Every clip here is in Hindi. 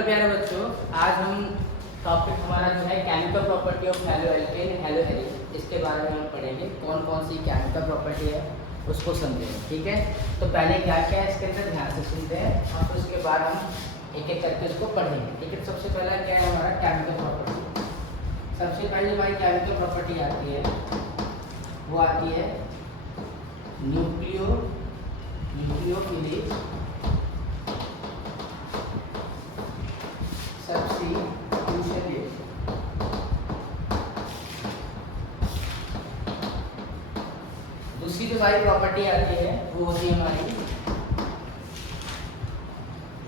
हेलो प्यारे बच्चों, आज हम टॉपिक हमारा जो है chemical property of halo alkane hello Erin, इसके बारे में हम पढ़ेंगे। कौन कौन सी केमिकल प्रॉपर्टी है उसको समझेंगे। ठीक है, तो पहले क्या क्या है इसके अंदर ध्यान से सुनते हैं और फिर उसके बाद हम एक एक करके उसको पढ़ेंगे। ठीक है, सबसे पहला क्या है हमारा केमिकल प्रॉपर्टी। सबसे पहले हमारी केमिकल प्रॉपर्टी आती है, वो आती है न्यूक्लियोफिलिक सब्स्टिट्यूशन रिएक्शन। दूसरी जो हमारी प्रॉपर्टी आती है वो होती है हमारी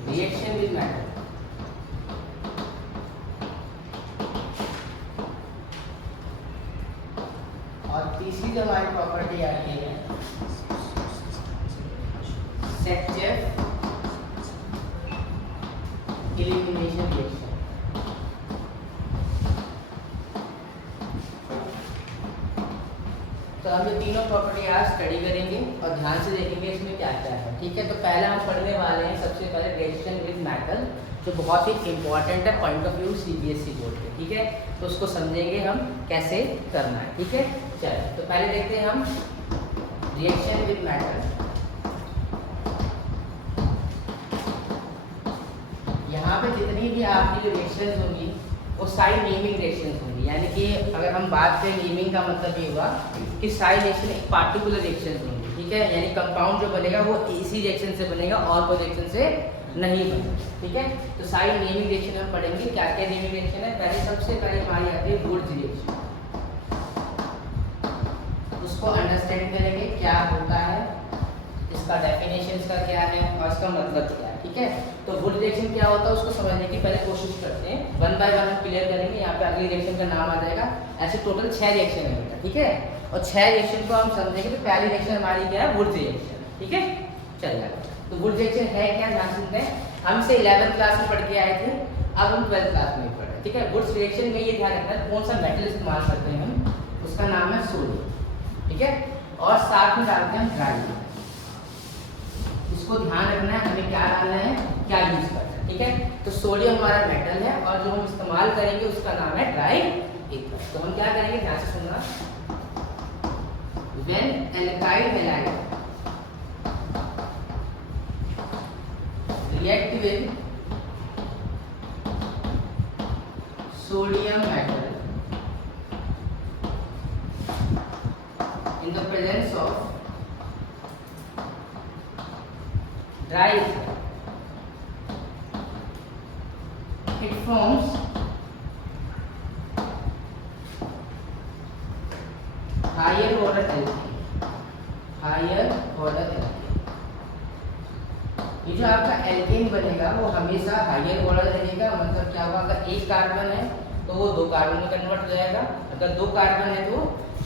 रिएक्शन विद मैटर। और तीसरी जो हमारी प्रॉपर्टी आती है सेक्चेफ एलिमिनेशन रिएक्शन। तो हम ये तीनों प्रॉपर्टी आज स्टडी करेंगे और ध्यान से देखेंगे इसमें क्या क्या है। ठीक है, तो पहले हम पढ़ने वाले हैं सबसे पहले रिएक्शन विद मेटल, जो बहुत ही इंपॉर्टेंट है point of view CBSE board के। ठीक है, तो उसको समझेंगे हम कैसे करना है। ठीक है, चलो तो पहले देखते हैं हम रिएक्शन विद मेटल। यहाँ पे जितनी भी आपकी जो रिएक्शंस होंगी वो सारी नेमिंग रिएक्शंस होंगी, यानी कि अगर हम बात करें नेमिंग का मतलब ये हुआ कि सारी रिएक्शन एक पार्टिकुलर रिएक्शन होंगी। ठीक है, यानी कंपाउंड जो बनेगा वो इसी रिएक्शन से बनेगा और कोई रिएक्शन से नहीं बनेगा। ठीक है, तो सारी नेमिंग रिएक्शन हम पढ़ेंगे। क्या क्या नेमिंग रिएक्शन है, पहले सबसे पहले हमारी आती है वुड्स रिएक्शन। उसको अंडरस्टैंड करेंगे क्या होता है, इसका डेफिनेशन इसका क्या है और इसका मतलब क्या है। ठीक है, तो वुड रिएक्शन क्या होता है उसको समझने की पहले कोशिश करते हैं। वन बाय वन हम क्लियर करेंगे। यहाँ पे अगली रिएक्शन का नाम आ जाएगा। ऐसे टोटल 6 रिएक्शन है बेटा। ठीक है, और 6 रिएक्शन को हम समझेंगे। तो पहली रिएक्शन हमारी क्या है, वुड रिएक्शन। ठीक है, चलिए तो वुड रिएक्शन है क्या, ध्यान सुनते हैं। हम इसे 11th क्लास में पढ़ के आए थे, अब हम 12th क्लास में पढ़ रहे हैं। ठीक है, वुड्स रिएक्शन में ये ध्यान रखना है कौन सा मेटल इस्तेमाल करते हैं हम, उसका नाम है सोडियम। ठीक है, और साथ में डालते हैं हम ड्राई। इसको ध्यान रखना है हमें क्या डालना है, क्या यूज करना है। ठीक है, तो सोडियम हमारा मेटल है और जो हम इस्तेमाल करेंगे उसका नाम है ड्राई ईथर। तो हम क्या करेंगे, ध्यान से सुनना। When alkyl halide react with sodium metal in the presence of dry ether, it forms higher order alkane, higher order alkane। ये जो आपका एल्केन बनेगा वो हमेशा हायर ऑर्डर रहेगा। मतलब क्या होगा, अगर एक कार्बन है तो वो 2 कार्बन में कन्वर्ट हो जाएगा, अगर 2 कार्बन है तो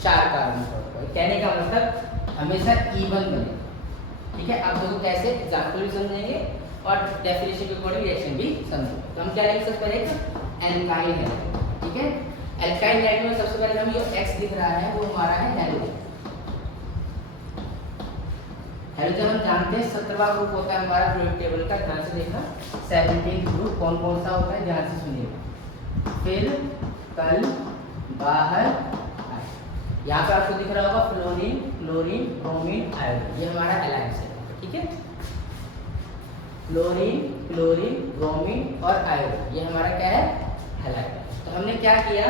4 कार्बन में कन्वर्ट होगा। कहने का मतलब हमेशा इवन बनेगा। ठीक है, अब देखो कैसे एग्जाम्पल भी समझेंगे और डेफिनेशन के अकॉर्डिंग रिएक्शन भी समझेंगे। तो हम क्या लिख सकते हैं, एल्काइल हैलाइड। ठीक है, एल्काइल हैलाइड में सबसे पहले हम ये एक्स दिख रहा है वो हमारा है हैलोजन। हैलोजन हम जानते हैं 17वां ग्रुप होता है हमारा पीरियोडिक टेबल का। ध्यान से देखना 17th ग्रुप कौन कौन सा होता है, ध्यान से सुनिएगा। फिर कल बाहर आए, यहाँ पे आपको दिख रहा होगा फ्लोरीन, क्लोरीन, ब्रोमीन, आयोडीन। ये हमारा एलायंस है। ठीक है, फ्लोरीन, क्लोरीन, ब्रोमीन और आयोडीन ये हमारा क्या है, हैलाइड। तो हमने क्या किया,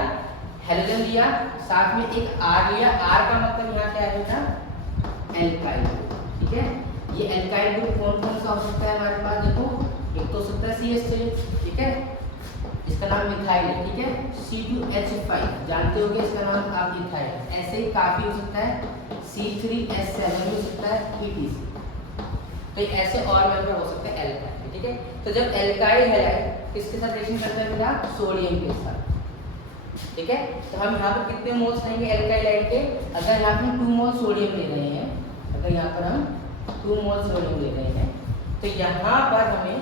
हैलोजन लिया, साथ में एक आर लिया। आर का मतलब यहाँ क्या है बेटा, एल्काइल। ठीक है, ये एल्काइल ग्रुप कौन कौन सा हो सकता है हमारे पास, देखो एक तो हो सकता है CH3। ठीक है, इसका नाम मिथाइल है। ठीक है, C2H5 जानते होंगे, इसका नाम आप इथाइल। ऐसे ही काफी हो सकता है, C3H7 हो सकता है, ETC। तो ऐसे और मेंबर हो सकते हैं एल्काइल। ठीक है, तो जब एल्काइल हैलाइड किसके साथ रिएक्शन करता है बेटा, सोडियम के साथ। ठीक है, तो हम यहाँ पर कितने मोल्स लेंगे एल्काइल हैलाइड के, अगर यहाँ पे 2 मोल सोडियम ले रहे हैं, अगर यहाँ पर हम 2 मोल सोडियम ले रहे हैं तो यहाँ पर हमें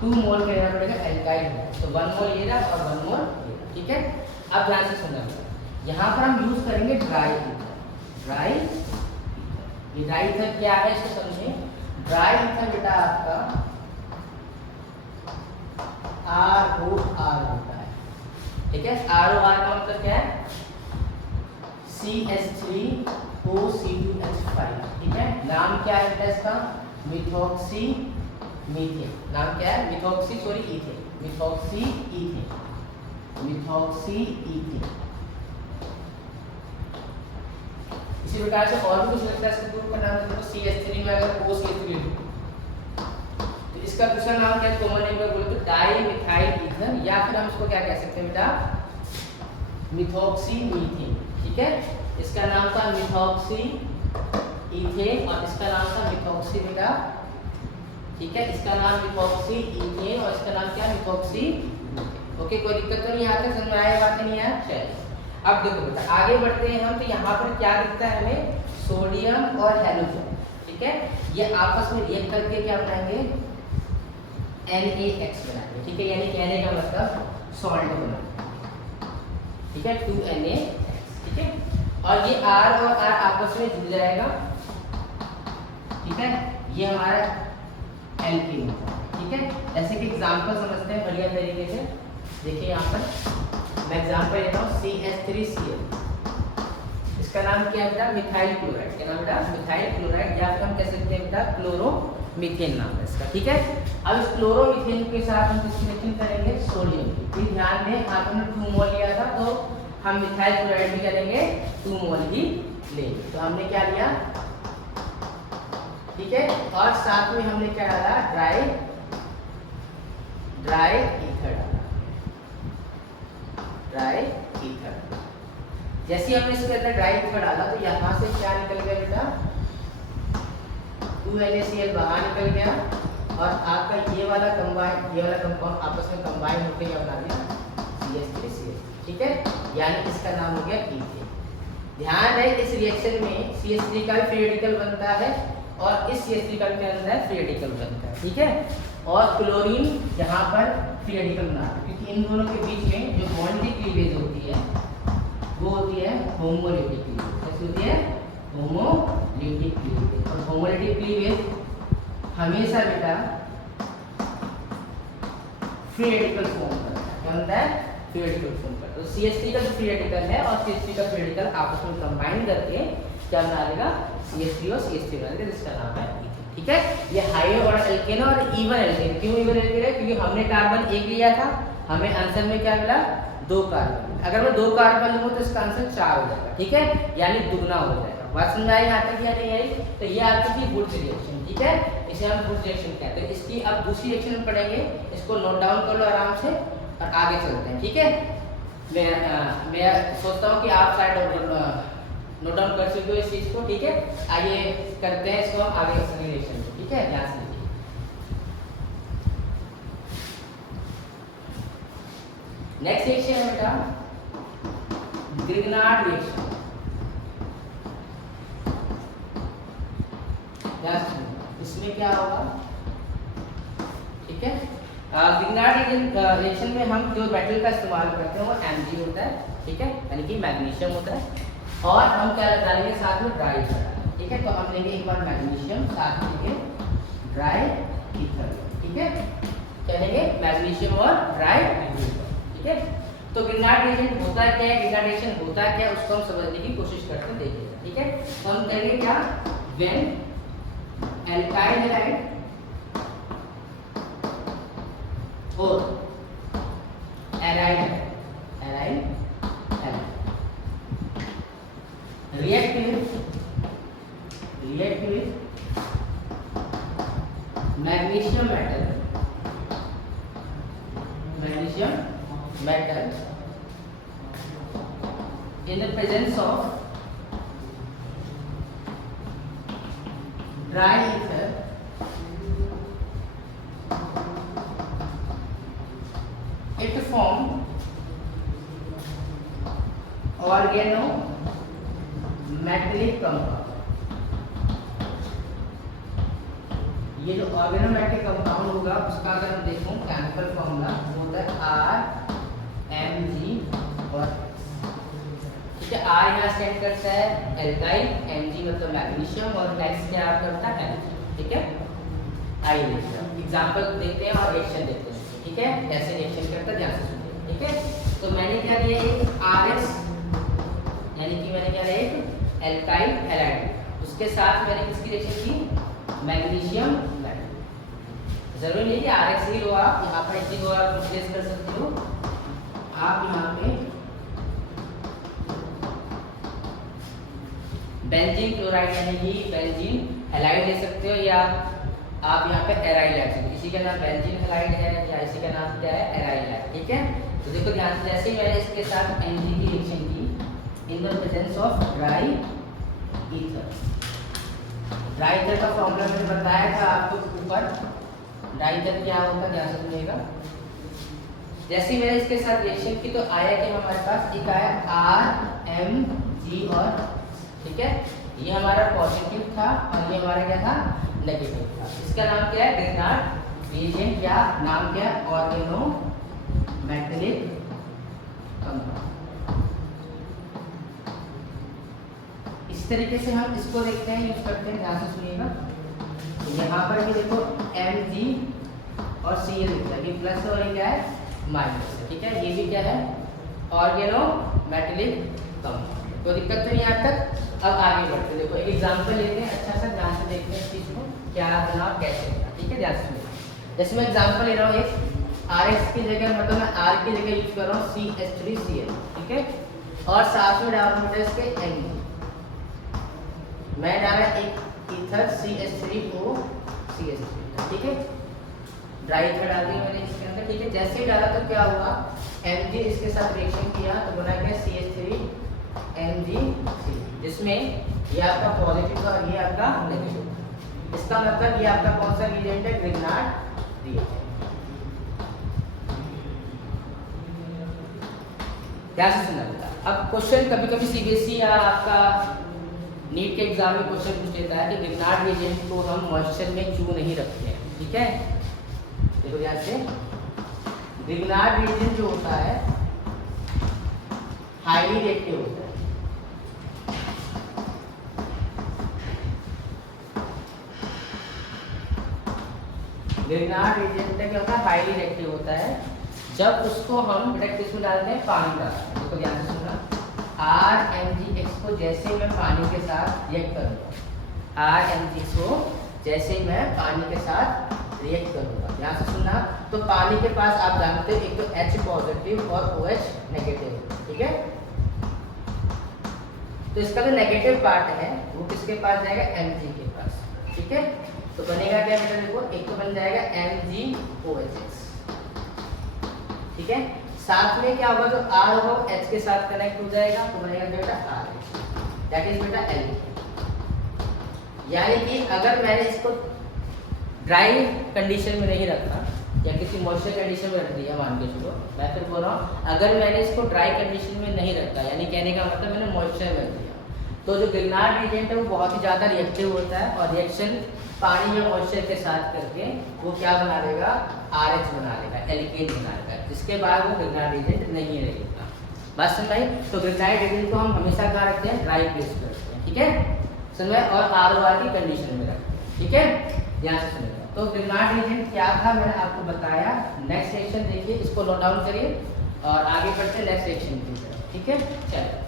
2 मोल लेना पड़ेगा एल्काइल है। तो 1 मोल ये रहा और 1 मोल ये रहा। ठीक है, अब ध्यान से सुनना, यहाँ पर हम यूज करेंगे ड्राई ईथर। ड्राई ईथर, ये ड्राई ईथर क्या है इसको समझें। ड्राई ईथर बेटा आपका ROR होता है, ठीक है। ROR का मतलब क्या है? CH3O2H5, ठीक है। नाम क्या है बेटा इसका? Methoxy methane. नाम क्या है? Methoxy ethane, methoxy ethane, methoxy ethane. इसी प्रकार से और भी कुछ लगता है इसके ग्रुप का नाम, देखो CH3 में अगर OCH3 तो इसका दूसरा नाम क्या है? कॉमन नेम का बोले तो डाई मिथाइल ईथर, या फिर हम इसको क्या कह सकते हैं बेटा? मिथॉक्सी मीथेन, ठीक है। इसका नाम था मिथॉक्सी इथेन और इसका नाम था मिथॉक्सी बेटा, ठीक है। इसका नाम मिथॉक्सी इथेन और इसका नाम क्या? मिथॉक्सी। ओके, कोई दिक्कत तो नहीं? यहाँ तक समझ में आया? बात नहीं है? चलिए अब देखो बेटा आगे बढ़ते हैं हम। तो यहाँ पर क्या दिखता है हमें? सोडियम और हैलोजन, ठीक है। ये आपस में रिएक्ट करके क्या बनाएंगे? NaX बनाएंगे, ठीक है। यानी कहने का मतलब सॉल्ट बनाएंगे, ठीक है, 2NaX, ठीक है। और ये R और R आपस में जुड़ जाएगा, ठीक है। ये हमारा एल्कीन होता है, ठीक है। जैसे कि एग्जांपल समझते हैं बढ़िया तरीके से। देखिए यहाँ पर मैं एग्जांपल लेता हूँ CH3Cl, इसका नाम क्या है बेटा? Methyl chloride. क्या नाम बेटा? मिथाइल क्लोराइड, या फिर हम कह सकते हैं बेटा क्लोरोमीथेन नाम है इसका, ठीक है। अब इस क्लोरोमीथेन के साथ हम किसकी रिएक्शन करेंगे? सोडियम की। फिर ध्यान दें आपने 2 मोल लिया था, तो हम मिथाइल क्लोराइड भी करेंगे 2 मोल ही लेंगे। तो हमने क्या लिया? ठीक है। और साथ में हमने क्या डाला? ड्राई ईथर डाला, ड्राई ईथर। जैसे हमने इसके अंदर ड्राई ईथर डाला तो यहाँ से क्या निकल गया बेटा? 2NaCl बाहर निकल गया और आपका ये वाला कंपाउंड आपस में कंबाइन होकर क्या बना दिया? CH3Cl, ठीक है। यानी इसका नाम हो गया ईथेन। ध्यान है इस रिएक्शन में CH3 का फ्री रेडिकल बनता है और इस CH3 का क्या बनता है? फ्री रेडिकल बनता है, ठीक है। और क्लोरीन यहाँ पर फ्री रेडिकल बनाता है, क्योंकि इन दोनों के बीच में जो बॉन्डिंग क्लीवेज होती है वो होती है होमोलिटिक क्लीवेज। कैसी होती है? Homolytic cleavage. और होमोलिटिक क्लीवेज हमेशा बेटा फ्री रेडिकल फॉर्म करता है। क्या होता है? फ्री रेडिकल फॉर्म करता है। तो CH3 का जो फ्री रेडिकल है और CH3 का फ्री रेडिकल आपस में कंबाइन करके क्या बना देगा? CH3 और CH3 बना देगा, जिसका नाम है ईथेन, ठीक है। ये हाई ऑर्डर एल्केन और इवन एल्केन। क्यों इवन एल्केन है? क्योंकि हमने कार्बन 1 लिया था, हमें आंसर में क्या मिला? 2 कार्बन। अगर मैं 2 कार्बन लूँगा तो इसका आंसर 4 हो जाएगा, ठीक है। यानी दुगना हो जाएगा। बात समझ आई यहाँ तक या नहीं आई? तो ये आपकी थी वुड रिएक्शन, ठीक है। इसे हम वुड रिएक्शन कहते हैं। इसकी अब दूसरी रिएक्शन में पढ़ेंगे, इसको नोट डाउन कर लो आराम से और आगे चलते हैं, ठीक है। मैं सोचता हूँ कि आप शायद नोट डाउन कर सकते हो इस चीज़ को, ठीक है। आइए करते हैं इसको हम आगे अगली रिएक्शन को, ठीक है। ध्यान से देखिए। नेक्स्ट रिएक्शन है बेटा ग्रिग्नार्ड रिएक्शन। इसमें क्या होगा? ठीक है। ग्रिग्नार्ड रिएक्शन में हम जो मेटल का इस्तेमाल करते हैं वो Mg होता है, ठीक है, यानी कि मैग्नीशियम होता है। और हम क्या डालेंगे साथ में? ड्राई ईथर, ठीक है। तो हम लेंगे एक बार मैग्नीशियम, साथ में लेंगे ड्राई ईथर, ठीक है। क्या लेंगे? मैग्नीशियम और ड्राई ईथर, ठीक है। तो ग्रिग्नार्ड रिएक्शन होता क्या है? ग्रिग्नार्ड रिएक्शन होता क्या है उसको हम समझने की कोशिश करते हैं, देखिएगा, ठीक है। तो हम करेंगे क्या? व्हेन एल्काइल हैलाइड और aryl halide react with magnesium metal in the presence of dry ether it form organometallic compound। ये जो ऑर्गेनोमेटिक कंपाउंड होगा उसका अगर हम देखूं केमिकल फॉर्मूला वो होता है RMG और ठीक है। R यहाँ स्टैंड करता है एल्काइल, Mg मतलब मैग्नीशियम और नेक्स्ट क्या करता है, ठीक है। आइए एग्जांपल देखते हैं और रिएक्शन देखते हैं, ठीक ठीक है, ऐसे रिएक्शन करता है, ध्यान से सुनिए। ठीक है, तो मैंने क्या लिया, एक RX यानी कि मैंने क्या लिया, एक एल्काइल हैलाइड, उसके साथ मैंने किसकी रिएक्शन की, मैग्नीशियम नाइट्रेट। जरूरी नहीं कि RX ही लो, आप यहाँ पर एक चीज और आप रिप्लेस कर सकते हो, आप यहाँ पे बेंजीन क्लोराइड यानी कि बेंजीन हैलाइड ले सकते हो, या आप यहाँ पे एराइल ले सकते हो। इसी का नाम बेंजीन हैलाइड है या इसी का नाम क्या है, एराइल है। ठीक है, तो देखो ध्यान से, जैसे ही मैंने इसके साथ Mg की रिएक्शन की in the presence of dry ether, dry ether का फॉर्मूला मैंने बताया था आपको ऊपर, ड्राई ईथर क्या होता है, ध्यान से सुनिएगा। जैसे ही मैंने इसके साथ रिएक्शन की तो आया कि हमारे पास एक आया RMg और, ठीक है, ये हमारा पॉजिटिव था और ये हमारा क्या था, नेगेटिव था। इसका नाम क्या है, ग्रिग्नार्ड रिएजेंट, या नाम क्या है, ऑर्गेनोमेटेलिक कंपाउंड। इस तरीके से हम इसको देखते हैं, यूज करते हैं, ध्यान से सुनिएगा। यहाँ पर भी देखो Mg और Cl लिखा है, ये प्लस और ये क्या है, माइनस है। ठीक है, ये भी क्या है, ऑर्गेनोमेटेलिक कंपाउंड। कोई दिक्कत तो नहीं आज तक। अब आगे बढ़ते, देखो एक एग्जांपल लेते हैं, अच्छा सा ध्यान से देखते हैं इस चीज को, क्या बना कैसे बना। ठीक है, ध्यान से सुनिए। जैसे मैं एग्जांपल ले रहा हूँ, एक RX की जगह मतलब मैं R की जगह यूज कर रहा हूँ CH3Cl, ठीक है, और साथ में डाल रहा हूँ इसके Mg, मैं डाला एक ईथर CH3O CH3, ठीक है, ड्राई ईथर डाल दिया मैंने इसके अंदर। ठीक है, जैसे ही डाला तो क्या हुआ, Mg इसके साथ रिएक्शन किया तो बना क्या, CH3MgC, जिसमें ये आपका पॉजिटिव और ये आपका नेगेटिव। इसका मतलब ये आपका कौन सा रिएजेंट है, ग्रिग्नार्ड रिएजेंट। ध्यान से सुनना बेटा। अब क्वेश्चन कभी कभी CBSE या आपका नीट के एग्जाम में क्वेश्चन पूछ लेता है कि ग्रिग्नार्ड रिएजेंट को हम मॉइस्चर में क्यों नहीं रखते हैं। ठीक है, देखो ध्यान से, ग्रिग्नार्ड रिएजेंट जो होता है हाईली रिएक्टिव होता है। ग्रिग्नार्ड रिएजेंट क्या होता है, हाईली रिएक्टिव होता है। जब उसको हम बेटा किसमें डालते हैं, पानी डालते हैं। देखो ध्यान से सुनना, RMgX को जैसे मैं पानी के साथ रिएक्ट करूँगा, RMgX को जैसे मैं पानी के साथ रिएक्ट करूँगा, ध्यान से सुनना, तो पानी के पास आप जानते हो एक तो H पॉजिटिव और OH नेगेटिव। ठीक है, तो इसका जो नेगेटिव पार्ट है वो किसके पास जाएगा, Mg के पास। ठीक है, तो बनेगा क्या बेटा, देखो एक तो बन जाएगा MgOH। ठीक है, साथ में क्या होगा, जो R होगा H के साथ कनेक्ट हो जाएगा तो बनेगा बेटा RH, दैट इज बेटा एल्कीन। यानी कि अगर मैंने इसको ड्राई कंडीशन में नहीं रखा या किसी मॉइस्चर कंडीशन में रख दिया, मान के चलो, मैं फिर बोल रहा हूँ अगर मैंने इसको ड्राई कंडीशन में नहीं रखा, यानी कहने का मतलब मैंने मॉइस्चर में रख दिया, तो जो ग्रिग्नार्ड रिएजेंट है वो बहुत ही ज़्यादा रिएक्टिव होता है और रिएक्शन पानी या मॉइस्चर के साथ करके वो क्या बना लेगा, RH बना लेगा, एल्कीन बना लेगा, जिसके बाद वो ग्रिग्नार्ड रिएजेंट नहीं रहेगा। बस समझ आई। तो ग्रिग्नार्ड रिएजेंट को हम हमेशा कहाँ रखते हैं, ड्राई प्लेस पर रखते हैं। ठीक है, समझ, और ROR की कंडीशन में रखते हैं। ठीक है, ध्यान से सुनिएगा। तो ग्रिग्नार्ड रिएजेंट क्या था मैंने आपको बताया। नेक्स्ट रिएक्शन देखिए, इसको नोट डाउन करिए और आगे बढ़ते हैं नेक्स्ट रिएक्शन की तरफ। ठीक है, चलो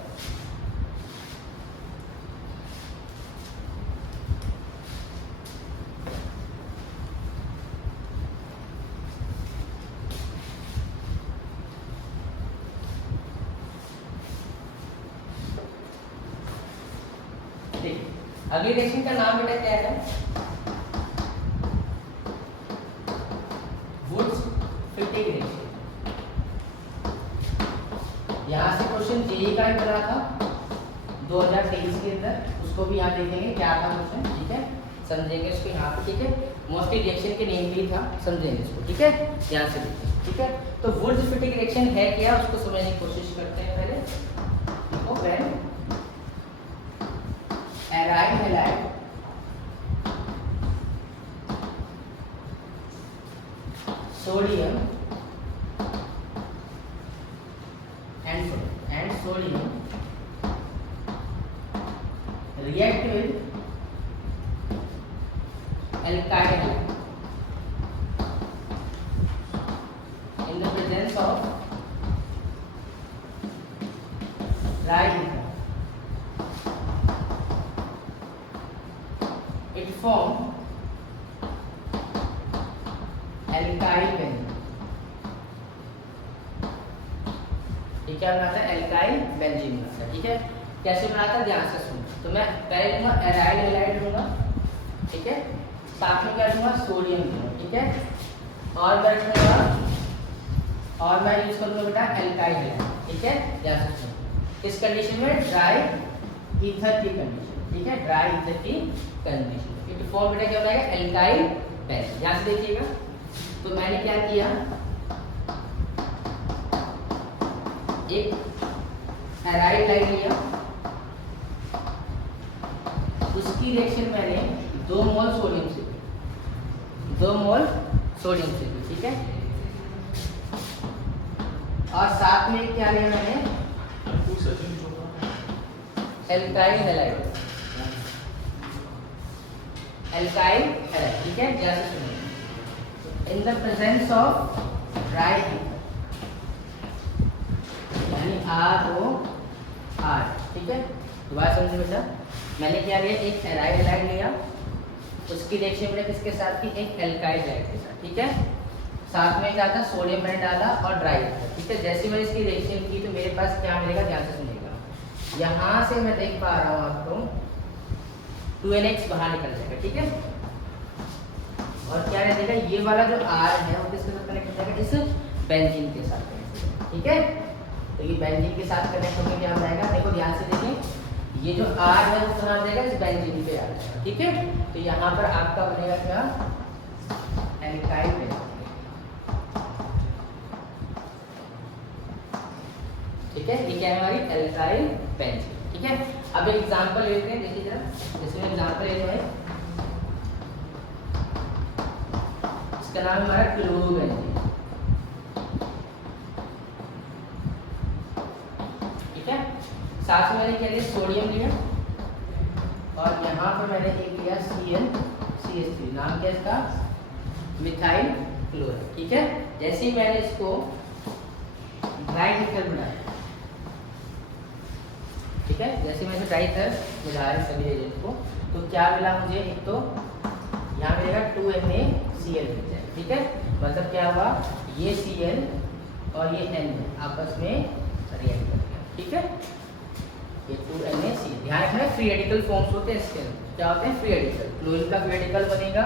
अगली रिएक्शन का नाम बेटा क्या है, वुड्स फिटिंग रिएक्शन। यहाँ से क्वेश्चन जेई का ही बना था 2023 के अंदर, उसको भी यहाँ देखेंगे क्या था क्वेश्चन। ठीक है, समझेंगे इसको यहाँ पे। ठीक है, मोस्टली रिएक्शन के नेम भी था, समझेंगे इसको। ठीक है, ध्यान से देखिए। ठीक है, तो वुड्स फिटिंग रिएक्शन है क्या, उसको समझने की कोशिश करते हैं। पहले देखो, when aryl halide sodium and sodium react with alkyl halide, of dry ether, it form alkyl benzene. ये क्या बनाता है? एल्काइल बेंजीन बनाता है। ठीक है, कैसे बनाता है ध्यान से सुनो। तो मैं पहले लूंगा एराइल हैलाइड लूंगा, ठीक है, साथ में क्या लूंगा? सोडियम लूंगा, ठीक है, और मैं रखूंगा और मैं यूज करूंगा बेटा एल्काइल हैलाइड, ठीक है, ध्यान से सुनो। इस कंडीशन में ड्राई ईथर की कंडीशन, ठीक है, ड्राई ईथर की कंडीशन, इट फॉर्म बेटा क्या बनाएगा? Alkyl benzene. ध्यान से देखिएगा। तो मैंने क्या किया, एक एराइल लाइन लिया, उसकी रिएक्शन मैंने 2 मोल सोडियम से, 2 मोल सोडियम से, ठीक है, और साथ में क्या लिया मैंने? एल्काइल हैलाइड, एल्काइल हैलाइड, ठीक है, जैसे सुनिए, in the presence of dry यानी ROR, ठीक है, दोबारा समझिए बेटा। मैंने क्या लिया? एक एराइल हैलाइड लिया, उसकी रिएक्शन मैंने किसके साथ की? एक एल्काइल हैलाइड के साथ, ठीक है, साथ में क्या था? सोडियम मैंने डाला और ड्राई था, ठीक है। जैसे मैंने इसकी रिएक्शन की तो मेरे पास क्या मिलेगा? ध्यान से सुनिएगा। यहाँ से मैं देख पा रहा हूँ आपको 2NX बाहर निकल जाएगा, ठीक है, और क्या रहेगा? ये वाला जो R है वो किसके साथ कनेक्ट हो जाएगा? इस बेंजीन के साथ कनेक्ट, ठीक है। तो ये बेंजीन के साथ कनेक्ट होकर क्या बनाएगा? देखो ध्यान से देखें, ये जो R है वो कहाँ जाएगा? इस बेंजीन पे आ जाएगा, ठीक है। तो यहाँ पर आपका बनेगा क्या? एल्काइल बेंजीन, ठीक है, ये क्या है? हमारी एल्काइल बेंजीन, ठीक है। अब एक एग्जांपल लेते हैं, देखिए जरा, जैसे मैं एग्जांपल लेते हैं, इसका नाम हमारा क्लोरोबेंजीन, साथ में मैंने क्या लिया? सोडियम लिया, और यहाँ पर मैंने एक लिया CnCH3, नाम क्या इसका? मिथाइल क्लोराइड, ठीक है। जैसे ही मैंने इसको ड्राई ईथर बनाया, ठीक है, जैसे मैंने ड्राई ईथर मिलाया सभी एजेंट को, तो क्या मिला मुझे? एक तो यहाँ मिलेगा 2NaCl मिल जाएगा, ठीक है, मतलब क्या हुआ? ये Cl और ये N आपस में रिएक्ट कर गया, ठीक है, ये 2NaCl। ध्यान रखना, फ्री रेडिकल फॉर्म्स होते हैं इसके, क्या होते हैं? Free radical. क्लोरीन का फ्री रेडिकल बनेगा,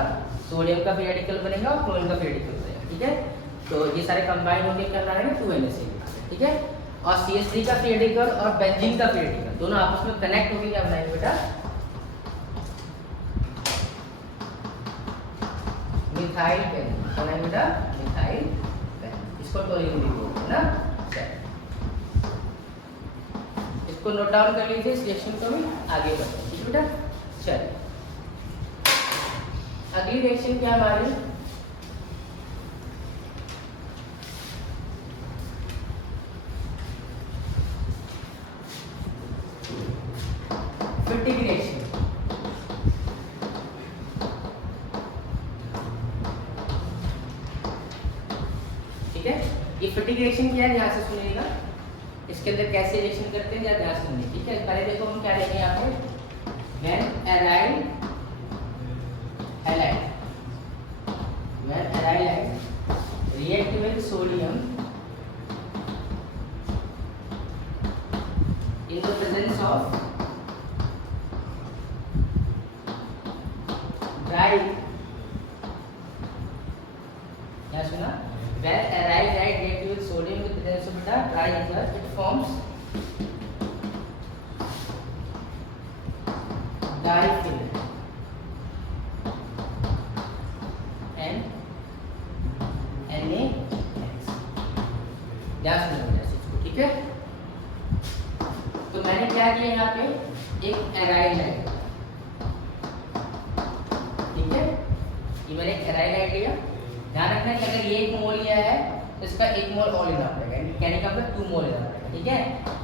सोडियम का फ्री रेडिकल बनेगा और क्लोरीन का फ्री रेडिकल बनेगा, ठीक है। तो ये सारे कंबाइन होकर क्या बना रहेंगे? 2NaCl, ठीक है। और CH3 का फ्री रेडिकल और बेंजीन का फ्री रेडिकल दोनों आपस में कनेक्ट होकर क्या बनाएंगे बेटा? मिथाइल बेंजीन बनाएंगे बेटा, मिथाइल बेंजीन, इसको टोल्यूइन भी बोलते हैं ना। इसको नोट डाउन कर लीजिए, इस रिएक्शन को भी आगे बढ़ते हैं, ठीक है बेटा। चलिए अगली रिएक्शन क्या हमारी? फिटिक रिएक्शन, ठीक है। ये फिटिक रिएक्शन क्या है? ध्यान से सुनिएगा, इसके अंदर कैसे रिएक्शन करते हैं, ध्यान से सुनिए, ठीक है। पहले देखो हम क्या लेंगे यहाँ पे? When aryl halide react with sodium in the presence of dry, क्या सुना? When aryl react with sodium with presence of dry ether, it forms diphene and NaX, ठीक है। तो मैंने क्या किया यहाँ पे? एक एराइल है, ठीक है, ये मैंने एक एराइल है लिया। ध्यान रखना कि अगर ये 1 मोल लिया है तो इसका 1 मोल और लेना पड़ेगा, कहने का मतलब 2 मोल लेना पड़ेगा, ठीक है।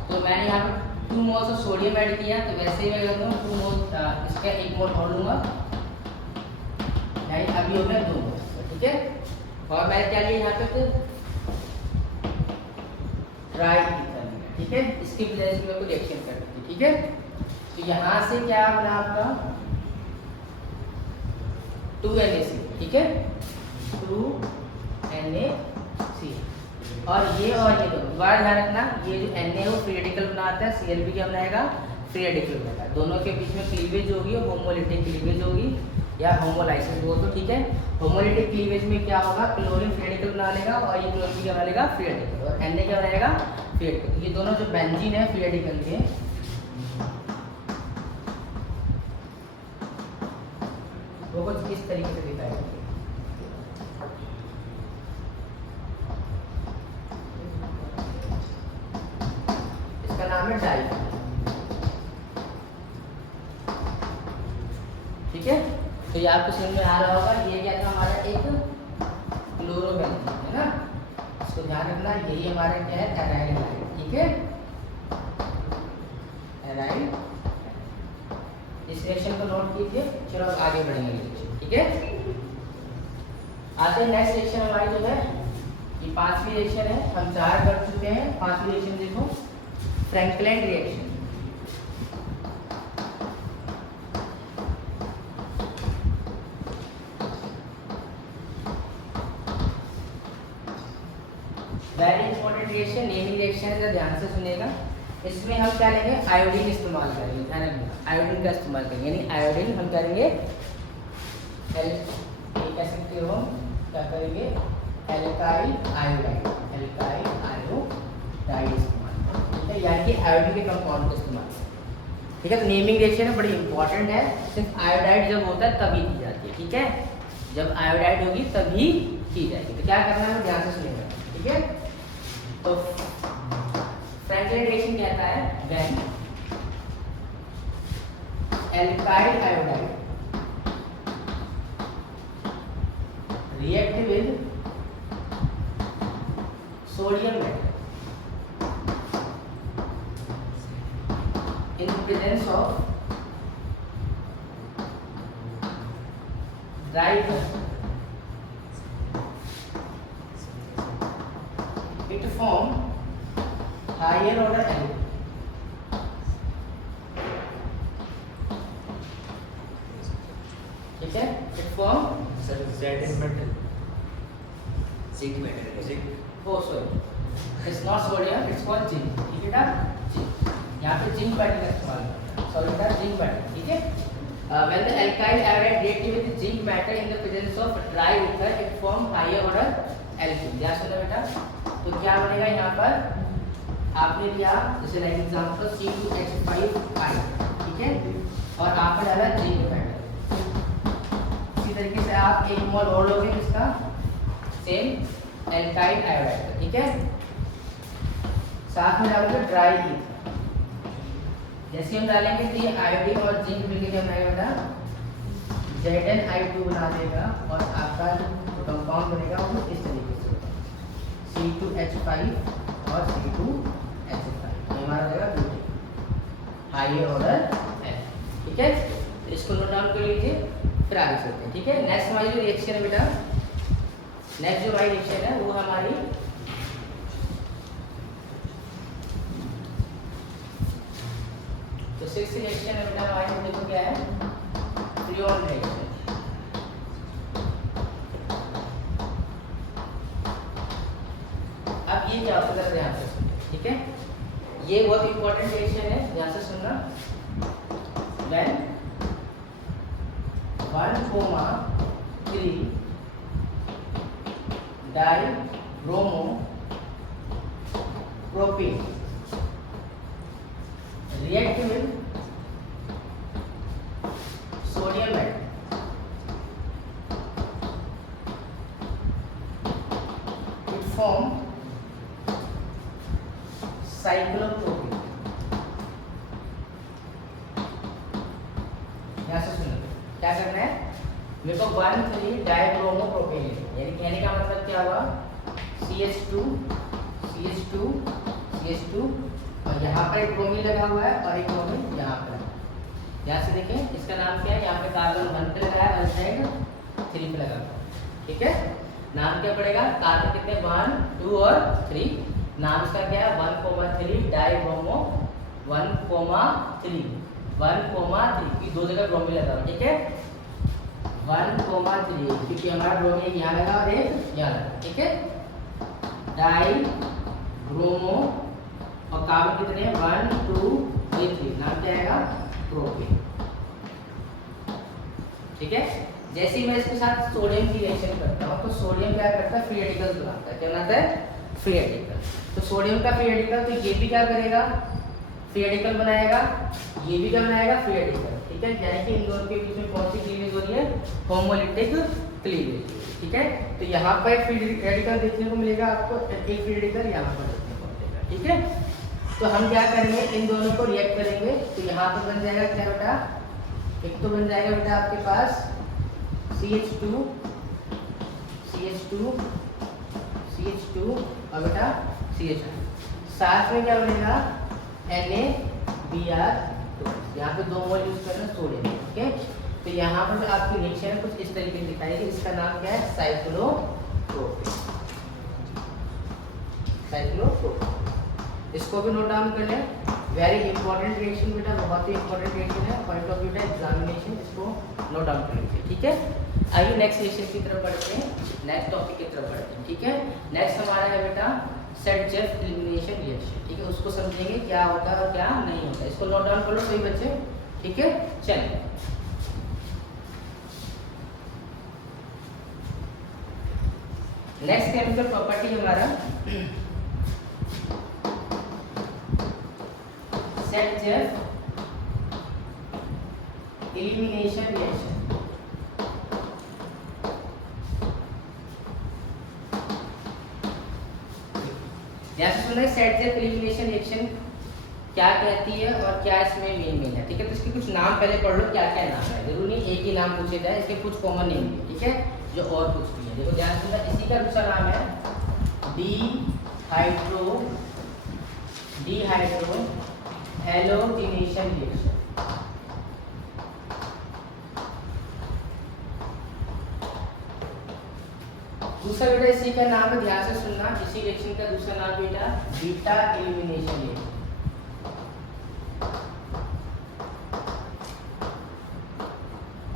तो मैंने यहाँ पे 2 मोल्स ऑफ सोडियम ऐड किया, तो वैसे ही मैं करता हूँ 2 मोल इसका 1 मोल और लूँगा, यानी अभी हो गया 2 मोल, ठीक है। और मैंने क्या लिया यहाँ पे? ट्राई ईथर, ठीक है। इसकी वजह से मेरे को रिएक्शन कर दी, ठीक है। तो यहाँ से क्या बना आपका 2NaC, ठीक है, 2NaC। और ये दोबारा ध्यान रखना, ये जो Na है वो फ्री रेडिकल बनाता है, Cl भी क्या बनाएगा, फ्री रेडिकल बनाएगा। दोनों के बीच में क्लीवेज होगी, होमोलिटिक क्लीवेज होगी या होमोलाइसिस बोल दो, ठीक है। होमोलिटिक क्लीवेज में क्या होगा, क्लोरीन फ्री रेडिकल बना लेगा और ये क्लोरीन क्या बना लेगा, फ्री रेडिकल, और Na क्या बनाएगा, फ्री रेडिकल। ये दोनों जो बेंजीन है फ्री रेडिकल के, वो कुछ इस तरीके से दिखाएगा। इसका नाम है डाई, ठीक है। तो ये आपको समझ में आ रहा होगा, ये क्या था हमारा एक क्लोरोबेंजीन है ना, इसको ध्यान रखना। यही हमारा क्या है, एराइल हैलाइड, ठीक है, एराइल। इस रिएक्शन को नोट कीजिए। चलो अब आगे बढ़ेंगे रिएक्शन, ठीक है। आते हैं नेक्स्ट रिएक्शन हमारी जो है, ये 5वीं रिएक्शन है, हम 4 कर चुके हैं। 5वीं रिएक्शन देखो, Franklin reaction. Very important reaction, naming reaction है, ध्यान से सुनिएगा। इसमें हम क्या लेंगे, आयोडीन इस्तेमाल करेंगे, ध्यान रखना, आयोडीन का इस्तेमाल करेंगे, यानी आयोडीन हम करेंगे ये कह सकते हो, क्या करेंगे, एल्काइल आयोडाइड, एल्काइल आयोडाइड इस्तेमाल, ठीक है, यानी कि आयोडीन के कंपाउंड का इस्तेमाल, ठीक है। तो नेमिंग रिएक्शन बड़ी इंपॉर्टेंट है, सिर्फ आयोडाइड जब होता है तभी की जाती है, ठीक है। जब आयोडाइड होगी तभी की जाएगी। तो क्या करना है, ध्यान से सुनिएगा, ठीक है। तो फ्रैंकलिन रिएक्शन कहता है, when alkyl iodide react with sodium metal in the presence of dry earth, it form higher order element, ठीक है, it form Zn metal, zinc metal, zinc. Oh sorry, it's not sodium, it's called zinc, ठीक है बेटा, zinc। यहाँ पे जिंक मेटल का इस्तेमाल करते हैं, सॉरी बेटा, जिंक मेटल, ठीक है। When the alkyl iodide react with zinc metal in the presence of dry ether, it form higher order alkene। ध्यान सुनो बेटा, तो क्या बनेगा यहाँ पर, आपने लिया जैसे लाइक एग्जांपल C2H5I, ठीक है, और आपने डाला जिंक मेटल। इसी तरीके से आप एक मोल और लोगे इसका, सेम एल्काइल आयोडाइड का, ठीक है, साथ में डालोगे ड्राई ईथर। जैसे हम डालेंगे तो ये आयोडीन और जिंक मिलकर क्या बनाएगा, ZnI2 बना देगा, और आपका जो कंपाउंड बनेगा वो इस तरीके से C2H5 और C2H5, ये हमारा रहेगा ब्यूटेन, हाई ऑर्डर है, ठीक है। तो इसको नोट डाउन कर लीजिए, फिर आगे चलते हैं, ठीक है। नेक्स्ट हमारी जो रिएक्शन है बेटा, नेक्स्ट जो हमारी रिएक्शन है वो हमारी तो 6th रिएक्शन है बेटा हमारी, देखो क्या है, फ्रियोन रिएक्शन। अब ये क्या होता है, ध्यान से सुनिए, ठीक है, ये बहुत इंपॉर्टेंट रिएक्शन है, ध्यान से सुनना। When 1,3 dibromo propene react with sodium metal, it form cyclopropene। यहाँ से सुनिए, क्या करना है, मेरे को 1,3 डाइब्रोमो प्रोपेन, यानी कहने का मतलब क्या हुआ, CH2 CH2 CH2, और यहाँ पर एक ब्रोमीन लगा हुआ है और एक ब्रोमीन यहाँ पर। यहाँ से देखें, इसका नाम क्या है, यहाँ पे कार्बन 1 पे लगा है और साइड 3 पे लगा हुआ है, ठीक है। नाम क्या पड़ेगा, कार्बन कितने 1 2 और 3, नाम इसका क्या है 1,3 डाइब्रोमो 1,3 की दो जगह ब्रोमीन लगा हुआ, ठीक है 1,3 क्योंकि हमारा ब्रोमीन यहाँ लगा और एक यहाँ लगा, ठीक है डाइब्रोमो और कार्बन कितने हैं 1 2 3 नाम क्या आएगा प्रोपेन, ठीक है। जैसे ही मैं इसके साथ सोडियम की रिएक्शन करता हूँ तो सोडियम क्या करता है फ्री रेडिकल्स बनाता है, क्या बनाता है फ्री रेडिकल। तो सोडियम का फ्री रेडिकल तो ये भी क्या करेगा फ्री रेडिकल बनाएगा, ये भी क्या बनाएगा फ्री रेडिकल, ठीक है। यानी कि इन दोनों के बीच में कौन सी क्लीवेज हो रही है होमोलिटिक क्लीवेज, ठीक है। तो यहाँ पर एक फ्री रेडिकल देखने को मिलेगा आपको, एक फ्री रेडिकल यहाँ पर देखने को मिलेगा, ठीक है। तो हम क्या करेंगे इन दोनों को रिएक्ट करेंगे, तो यहाँ पर बन जाएगा क्या बेटा, एक तो बन जाएगा बेटा आपके पास CH2 और बेटा CH2, साथ में क्या बनेगा NaBr2, यहाँ पे 2 मोल यूज करना सोडियम, ठीक है। तो यहाँ पर आपकी रिएक्शन है कुछ इस तरीके से दिखाएगी, इसका नाम क्या है साइक्लोप्रोपेन, इसको भी नोट डाउन कर लें। वेरी इंपॉर्टेंट रिएक्शन बेटा, बहुत ही इंपॉर्टेंट रिएक्शन है, पॉइंट ऑफ व्यू एग्जामिनेशन, इसको नोट डाउन कर लीजिए, ठीक है। आइए नेक्स्ट रिएक्शन की तरफ बढ़ते हैं, नेक्स्ट टॉपिक की तरफ बढ़ते हैं, ठीक है। नेक्स्ट हमारा है बेटा सेट-जेफ एलिमिनेशन रिएक्शन, ठीक है। उसको समझेंगे क्या होता है और क्या नहीं होता है, इसको नोट डाउन कर लो सही बच्चे, ठीक है। चलिए नेक्स्ट केमिकल प्रॉपर्टी हमारा सेट-जेफ एलिमिनेशन रिएक्शन। जैसे सुना है सेट-जेफ एलिमिनेशन रिएक्शन क्या कहती है और क्या इसमें मेन है, ठीक है। तो इसके कुछ नाम पहले पढ़ लो, क्या क्या नाम है, जरूरी नहीं एक ही नाम पूछे जाए, इसके कुछ कॉमन नेम है, ठीक है, जो और कुछ भी है। देखो ध्यान सुनना, इसी का दूसरा नाम है डिहाइड्रो हैलोजिनेशन रिएक्शन। दूसरा बेटा इसी का नाम है, ध्यान से सुनना, इसी रिएक्शन का दूसरा नाम बेटा बीटा एलिमिनेशन रिएक्शन।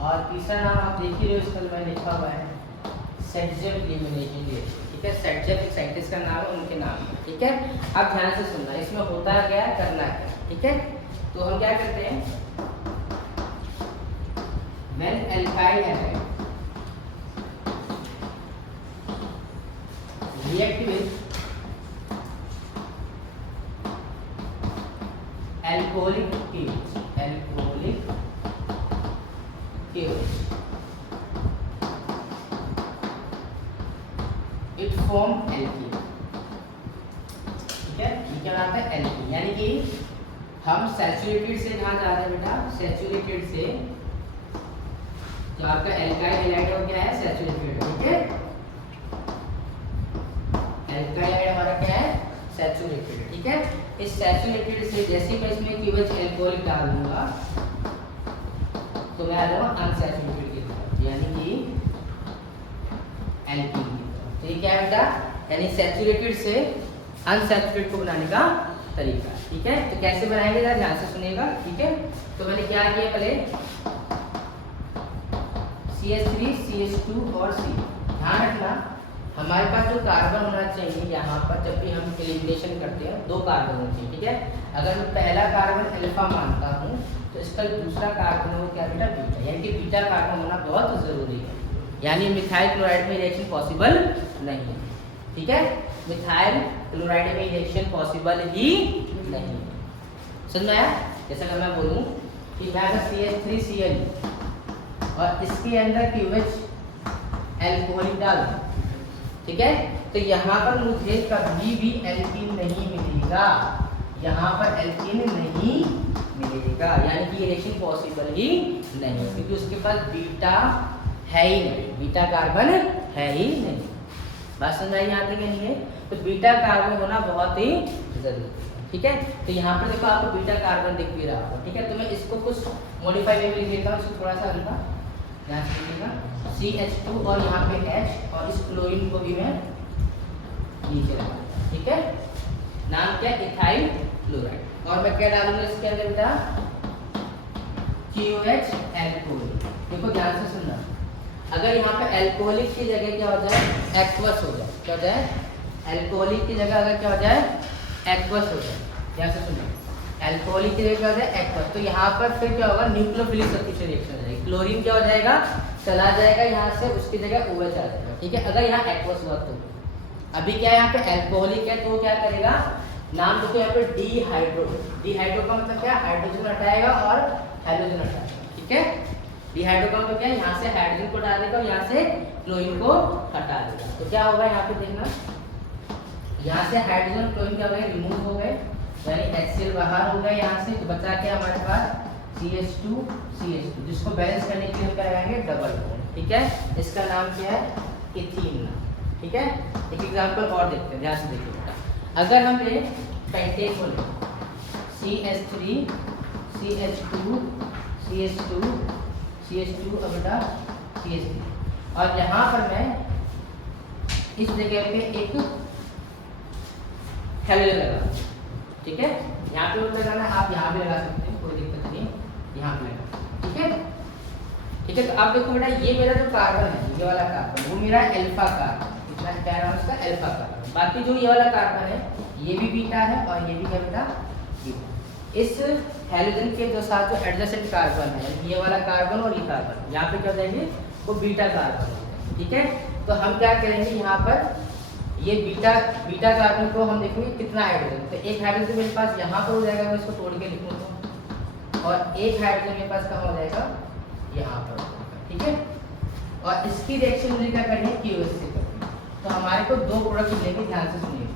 और तीसरा नाम आप देख ही रहे हो, इसका मैं लिखा हुआ है सेट-जेफ एलिमिनेशन रिएक्शन, ठीक है। सेट-जेफ एक साइंटिस्ट का नाम है, उनके नाम है, ठीक है। अब ध्यान से सुनना, इसमें होता क्या है, करना क्या है, ठीक है। तो हम क्या करते हैं, when alkyl halide react with alcoholic pH, it form alkene, ठीक है। ये क्या आता है एल्कीन, यानी कि हम सैचुरेटेड से कहाँ जा रहे हैं बेटा, सैचुरेटेड से, जो आपका एल्काइल हैलाइड है वो क्या है सैचुरेटेड, ठीक है। एल्काइल हमारा क्या है सैचुरेटेड, ठीक है। इस सैचुरेटेड से जैसे मैं इसमें केवल अल्कोहल डाल दूंगा तो मैं आ जाऊंगा अनसैचुरेटेड की तरफ, यानी कि एल्कीन की तरफ। तो ये क्या है बेटा, यानी सैचुरेटेड से अनसैचुरेटेड को बनाने का तरीका, ठीक है। तो कैसे बनाएंगे जरा ध्यान से सुनिएगा, ठीक है। तो मैंने क्या किया, पहले CH3 CH2 और C, ध्यान रखना हमारे पास जो कार्बन होना चाहिए यहाँ पर, जब भी हम एलिमिनेशन करते हैं 2 कार्बन होना चाहिए, ठीक है। अगर मैं पहला कार्बन अल्फा मानता हूँ तो इसका दूसरा कार्बन हो क्या बेटा बीटा, यानी कि बीटा कार्बन होना बहुत जरूरी है, यानी मिथाइल क्लोराइड में रिएक्शन पॉसिबल नहीं है, ठीक है। मिथाइल क्लोराइड में रिएक्शन पॉसिबल ही नहीं है, समझ में आया। जैसा कि मैं बोलूँ कि मैं अगर CH3Cl और इसके अंदर QH एल्कोहलिक डाल, ठीक है, तो यहाँ पर मुझे कभी भी एल्कीन नहीं मिलेगा, यहाँ पर एल्कीन नहीं मिलेगा, यानी कि ये रिएक्शन पॉसिबल ही नहीं, क्योंकि उसके पास बीटा है ही नहीं, बीटा कार्बन है ही नहीं। बात समझ आई यहाँ तक नहीं है, तो बीटा कार्बन होना बहुत ही जरूरी है, ठीक है। तो यहाँ पर देखो आपको बीटा कार्बन दिख भी रहा होगा, ठीक है। तो मैं इसको कुछ मॉडिफाई में लिख देता हूँ, इसको थोड़ा सा हल्का ध्यान से लिखिएगा, CH2 और यहाँ पे H, और इस क्लोरीन को भी मैं नीचे लगा, ठीक है। नाम क्या है, इथाइल क्लोराइड। और मैं क्या डालूंगा इसके अंदर बेटा, QH एल्कोहल। देखो ध्यान से सुनना, अगर यहाँ पे एल्कोहलिक की जगह क्या हो जाए, एक्वस हो जाए, क्या हो जाए, एल्कोहलिक की जगह अगर क्या हो जाए, एक्वस हो जाए, ध्यान से सुनना, एल्कोहलिक की जगह क्या हो जाए, एक्वस, तो यहाँ पर फिर क्या होगा, न्यूक्लियोफिलिक सब्स्टिट्यूशन रिएक्शन हो जाएगी, क्लोरीन क्या हो जाएगा, चला जाएगा यहाँ से, उसकी जगह OH आ जाएगा, ठीक है। अगर यहाँ एक्वस हुआ तो अभी क्या है, यहाँ पे एल्कोहलिक है तो क्या करेगा, नाम देखो यहाँ पे डिहाइड्रो, डिहाइड्रो का मतलब क्या, हाइड्रोजन हटाएगा और हैलोजन हटाएगा, ठीक है। डिहाइड्रो का मतलब क्या है, यहाँ से हाइड्रोजन को डालेगा और यहाँ से क्लोरीन को हटा देगा, तो क्या होगा यहाँ पे देखना, यहाँ से हाइड्रोजन क्लोरीन क्या हो गए, रिमूव हो गए, यानी HCl बाहर हो गया यहाँ से, तो बचा क्या हमारे पास CH2 CH2, जिसको बैलेंस करने के लिए हम क्या लगाएंगे, डबल बॉन्ड, ठीक है। इसका नाम क्या है, इथीन, ठीक है। एक एग्जांपल और देखते हैं, ध्यान से देखिए, अगर हम ले पेंटेन को ले, CH3 CH2 CH2 CH2 अब बेटा CH3, और यहाँ पर मैं इस जगह पे एक हैलोजन लगा, ठीक है। यहाँ पे लगाना, आप यहाँ भी लगा सकते हैं, कोई दिक्कत नहीं, यहाँ पे लगा, ठीक है, ठीक है। तो आप देखो बेटा, ये मेरा जो कार्बन है, ये वाला कार्बन, वो मेरा अल्फा कार्बन, कितना क्या नाम उसका, अल्फा कार्बन। बाकी जो ये वाला कार्बन है, ये भी बीटा है और ये भी क्या बेटा, बीटा। इस हैलोजन के जो साथ जो एडजेसेंट कार्बन है, ये वाला कार्बन और ये कार्बन, यहाँ पे क्या हो जाएंगे, वो बीटा कार्बन हो जाएंगे, ठीक है। तो हम क्या करेंगे, यहाँ पर ये बीटा कार्बन को हम देखेंगे कितना हाइड्रोजन, तो एक हाइड्रोजन मेरे पास यहाँ पर हो जाएगा, मैं इसको तोड़ के लिखूँ तो, और एक हाइड्रोजन मेरे पास कहाँ हो जाएगा, यहाँ पर, ठीक है। और इसकी रिएक्शन मुझे क्या करनी है, QH से करनी है, तो हमारे को दो प्रोडक्ट मिलेंगे, ध्यान से सुनिए,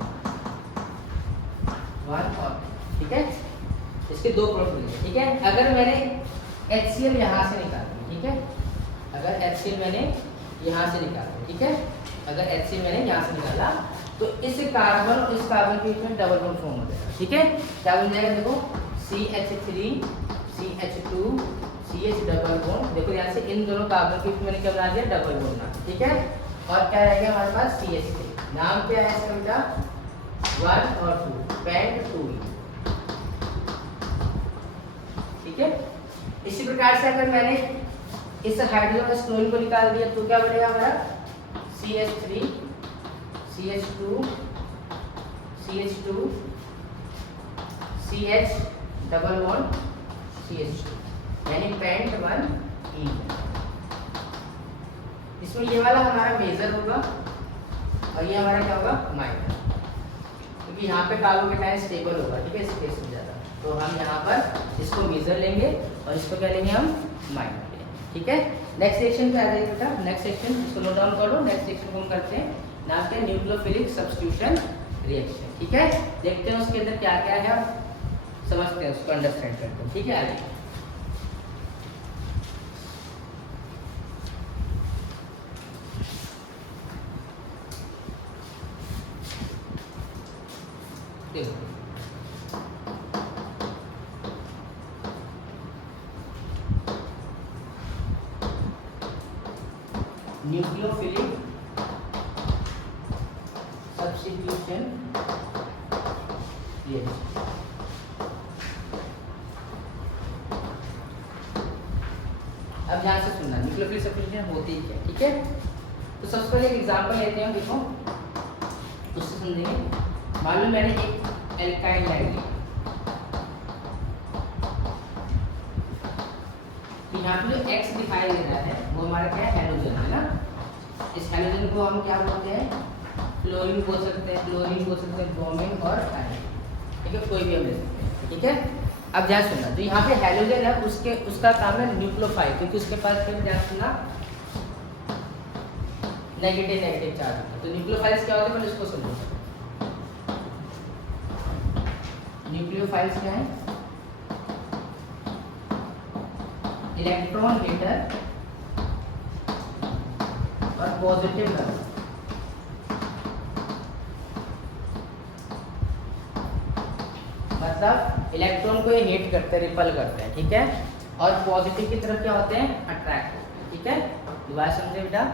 1 और, ठीक है, इसके दो प्रोडक्ट मिलेंगे, ठीक है। अगर मैंने HCl यहाँ से निकाला, ठीक है, अगर HCl मैंने यहाँ से निकाला, ठीक है, अगर HCl मैंने यहाँ से निकाला, तो इस कार्बन और इस कार्बन के बीच में डबल बॉन्ड फॉर्म हो जाएगा, ठीक है। क्या बन जाएगा, देखो CH3 CH2 CH double bond, देखो यहाँ से इन दोनों कार्बन के बीच में मैंने क्या बना दिया, डबल बॉन्ड ना, ठीक है। और क्या रहेगा हमारे पास, CH3, नाम क्या है इसका बेटा, 1 और 2, पेंट 2, ठीक है। इसी प्रकार से अगर मैंने इस हाइड्रोजन और क्लोरीन को निकाल दिया, तो क्या बनेगा हमारा, CH3 CH2 CH2 CH double bond CH2, यानी पेंट 1 ईन। इसमें ये वाला हमारा मेजर होगा और ये हमारा क्या होगा, माइनर, क्योंकि यहाँ पे कार्बोकेटायन स्टेबल होगा, ठीक है, इस केस में ज़्यादा, तो हम यहाँ पर इसको मेजर लेंगे और इसको क्या लेंगे, हम माइनर लेंगे, ठीक है। नेक्स्ट सेक्शन पे आ जाइए बेटा, नेक्स्ट सेक्शन इसको नोट डाउन कर लो, नेक्स्ट सेक्शन को हम करते हैं, नाम क्या है, न्यूक्लियोफिलिक सब्स्टिट्यूशन रिएक्शन, ठीक है। देखते हैं उसके अंदर क्या क्या है, समझते हैं उसको, अंडरस्टैंड करते हैं, ठीक है। आगे न्यूक्लियोफिलिक सब्स्टिट्यूशन रिएक्शन, अब ध्यान से सुनना, न्यूक्लियोफिलिक सब्स्टिट्यूशन होती है क्या, ठीक है। तो सबसे पहले एक एग्जांपल लेते हैं, देखो उससे समझेंगे। मान लो मैंने एक एल्काइल लाइन ली, तो यहाँ पे जो X दिखाई दे रहा है वो हमारा क्या है, हैलोजन है ना। इस हैलोजन को हम क्या बोलते हैं, क्लोरीन बोल सकते हैं, क्लोरीन बोल सकते हैं, ब्रोमीन और आयरन, ठीक है, कोई भी हम ले सकते हैं, ठीक है। अब ध्यान सुनना, जो यहाँ पे हैलोजन है उसका काम है न्यूक्लियोफाइल, क्योंकि उसके पास फिर ध्यान सुनना नेगेटिव चार्ज होता है। तो न्यूक्लियोफाइल्स क्या होते हैं, पहले इसको समझो। न्यूक्लियोफाइल्स क्या है, इलेक्ट्रॉन हीटर और पॉजिटिव चार्ज, मतलब इलेक्ट्रॉन को ये हीट करते हैं, रिपल करते हैं, ठीक है, और पॉजिटिव की तरफ क्या होते हैं, अट्रैक्ट होते हैं, ठीक है। दोबारा समझे बेटा,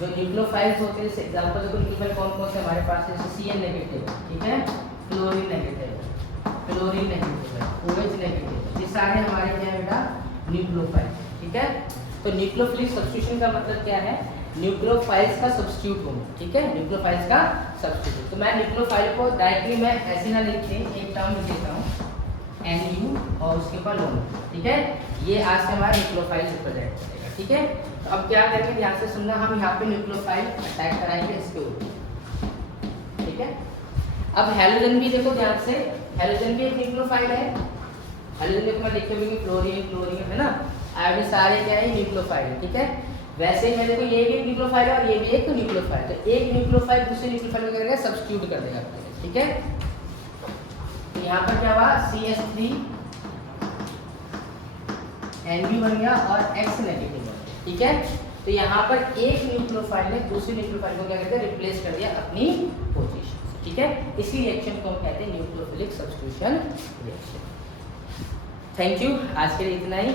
जो न्यूक्लियोफाइल्स होते हैं, एग्जांपल देखो, न्यूक्लियोफाइल कौन कौन से हमारे पास है, जैसे Cl नेगेटिव, ठीक है, क्लोरीन नेगेटिव, क्लोरीन नेगेटिव है, OH नेगेटिव है, ये सारे हमारे क्या है बेटा न्यूक्लियोफाइल, ठीक है। तो न्यूक्लियोफिलिक सब्स्टिट्यूशन का मतलब क्या है, न्यूक्लियोफाइल्स का सब्स्टिट्यूट होना, ठीक है, न्यूक्लियोफाइल्स का सब्स्टिट्यूट। तो मैं न्यूक्लियोफाइल को डायरेक्टली मैं ऐसे ना लिख के एक टर्म लिख देता हूँ NU और उसके ऊपर लोन, ठीक है, ये आज से हमारा न्यूक्लियोफाइल रिप्रेजेंट करेगा, ठीक है। तो अब क्या करेंगे ध्यान से सुनना, हम यहाँ पे न्यूक्लियोफाइल अटैक कराएंगे इसके ऊपर, ठीक है। अब हैलोजन भी देखो ध्यान से, हैलोजन भी एक न्यूक्लियोफाइल है, हैलोजन देखो मैं लिखे हुए फ्लोरीन क्लोरीन है ना, आयोडीन सारे क्या है न्यूक्लियोफाइल, ठीक है। वैसे ही मैं देखो ये भी एक न्यूक्लियोफाइल है और ये भी एक न्यूक्लियोफाइल, तो एक न्यूक्लियोफाइल दूसरे न्यूक्लियोफाइल को क्या करेगा सब्स्टिट्यूट कर देगा, ठीक है। तो यहाँ पर क्या हुआ CH3 NB बन गया और X नेगेटिव बन गया, ठीक है। तो यहाँ पर एक न्यूक्लियोफाइल ने दूसरी न्यूक्लियोफाइल को क्या करते हैं रिप्लेस कर दिया अपनी पोजीशन, ठीक है। इसी रिएक्शन को हम कहते हैं nucleophilic substitution reaction. Thank you, आज के लिए इतना ही।